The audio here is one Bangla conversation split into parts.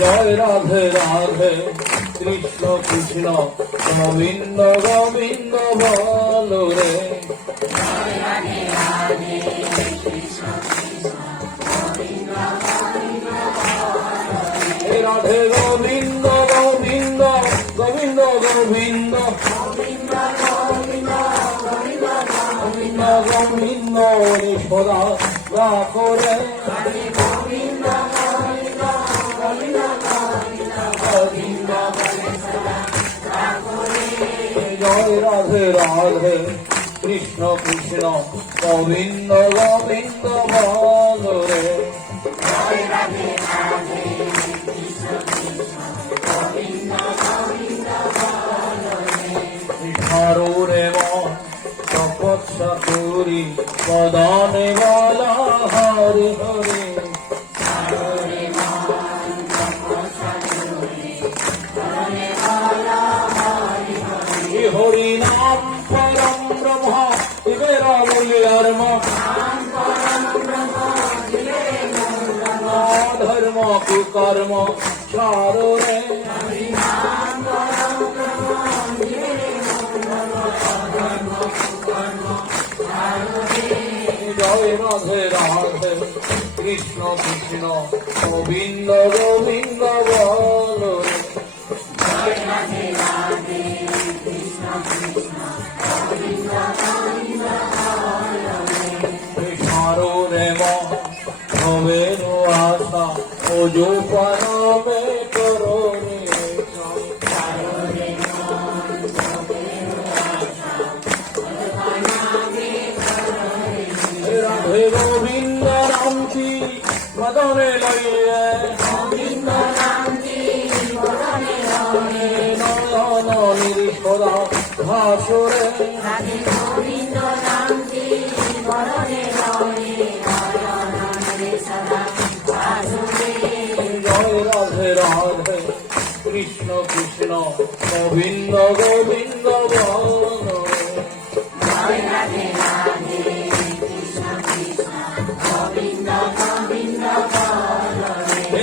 জয় রাধে রাধে কৃষ্ণ কৃষ্ণ গোবিন্দ গোবিন্দ বল রে রাধে গোবিন্দ গোবিন্দ গোবিন্দ গোবিন্দ গোবিন্দ গোবিন্দ সদা রাখো রে জয় রাধে রাধে কৃষ্ণ কৃষ্ণ গোবিন্দ গোবিন্দ বল রে রে তপস্যা করি বদনে বলা হরে হরে হরি নাম পরম ব্রহ্ম দিবেরা বলিয়ার ধর্ম কুকর্ম ছাড়ো রে জয় রাধে রাধে কৃষ্ণ কৃষ্ণ গোবিন্দ গোবিন্দ বল রে ভবের আশা ওজো পানবে করো রাধে গোবিন্দ রামজি মদনে লইয়ে নয়ন নিরিখরা ভাসরে জয় রাধে রাধে কৃষ্ণ কৃষ্ণ গোবিন্দ গোবিন্দ বল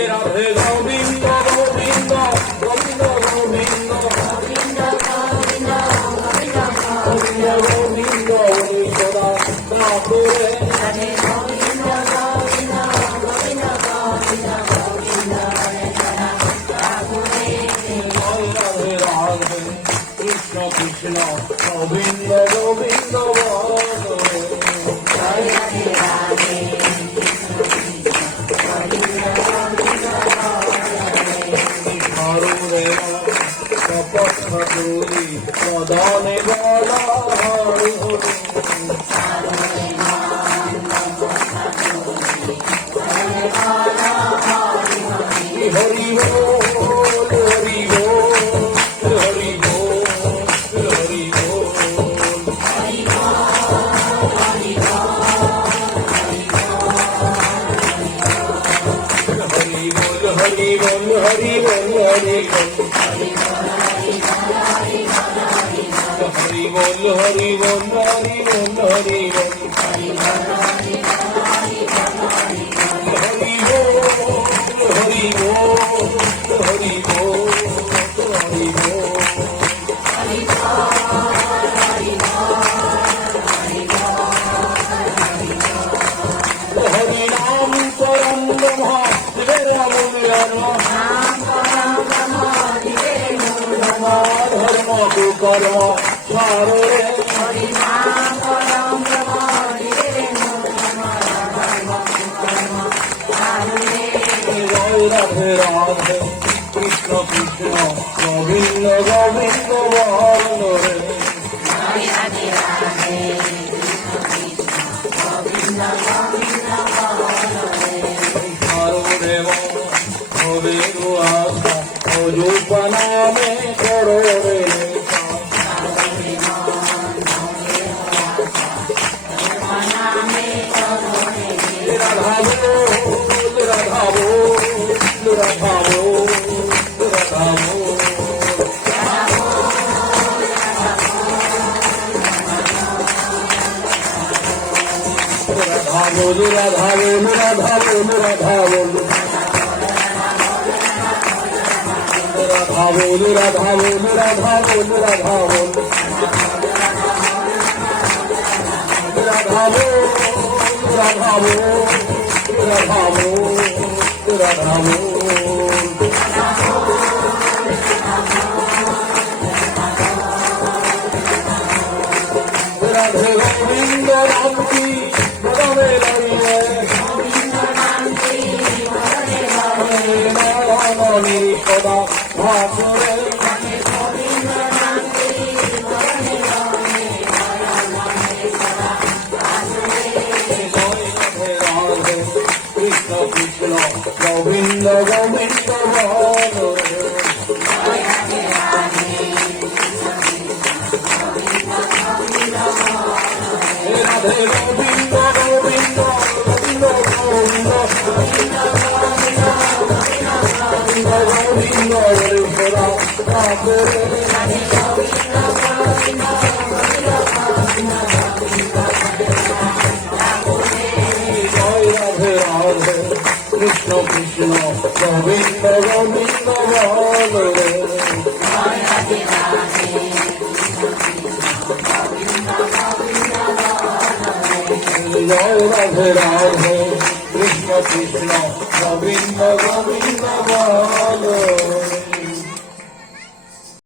রাধে গোবিন্দ গোবিন্দ গোবিন্দ গোবিন্দ গোবিন্দ সদা ঠাকুরে কৃষ্ণ কৃষ্ণ গোবিন্দ গোবিন্দ তপস্যা করি মদনে বলা হরি হরি হরি বল হরি বল হরি বল হরি বল হরি বল হরি বল হরি বল হরি বল হরি বল হরি হরি নাম পরম ব্রহ্ম দিবেরা বলিয়ার ধর্ম কুকর্ম ছাড়ো রে জয় রাধে রাধে কৃষ্ণ কৃষ্ণ গোবিন্দ গোবিন্দ বল রে ভবের আশা ওজো পানবে করো রে রাধা রাধা রাধা রাধা বল রাধা বল রাধা বল রাধা বল রাধা বল রাধা বল রাধা বল রাধা বল রাধে গোবিন্দ রাম কি বদনে লাগিয়ে মনি সদা ভাসরে কৃষ্ণ কৃষ্ণ গোবিন্দ গোবিন্দ বল রাধে গোবিন্দ গোবিন্দ গোবিন্দ গোবিন্দ গোবিন্দ হরিহরা রাধে জয় রাধে রাধে কৃষ্ণ কৃষ্ণ গোবিন্দ গোবিন্দ বল রে জয় রাধে রাধে কৃষ্ণ কৃষ্ণ গোবিন্দ গোবিন্দ বল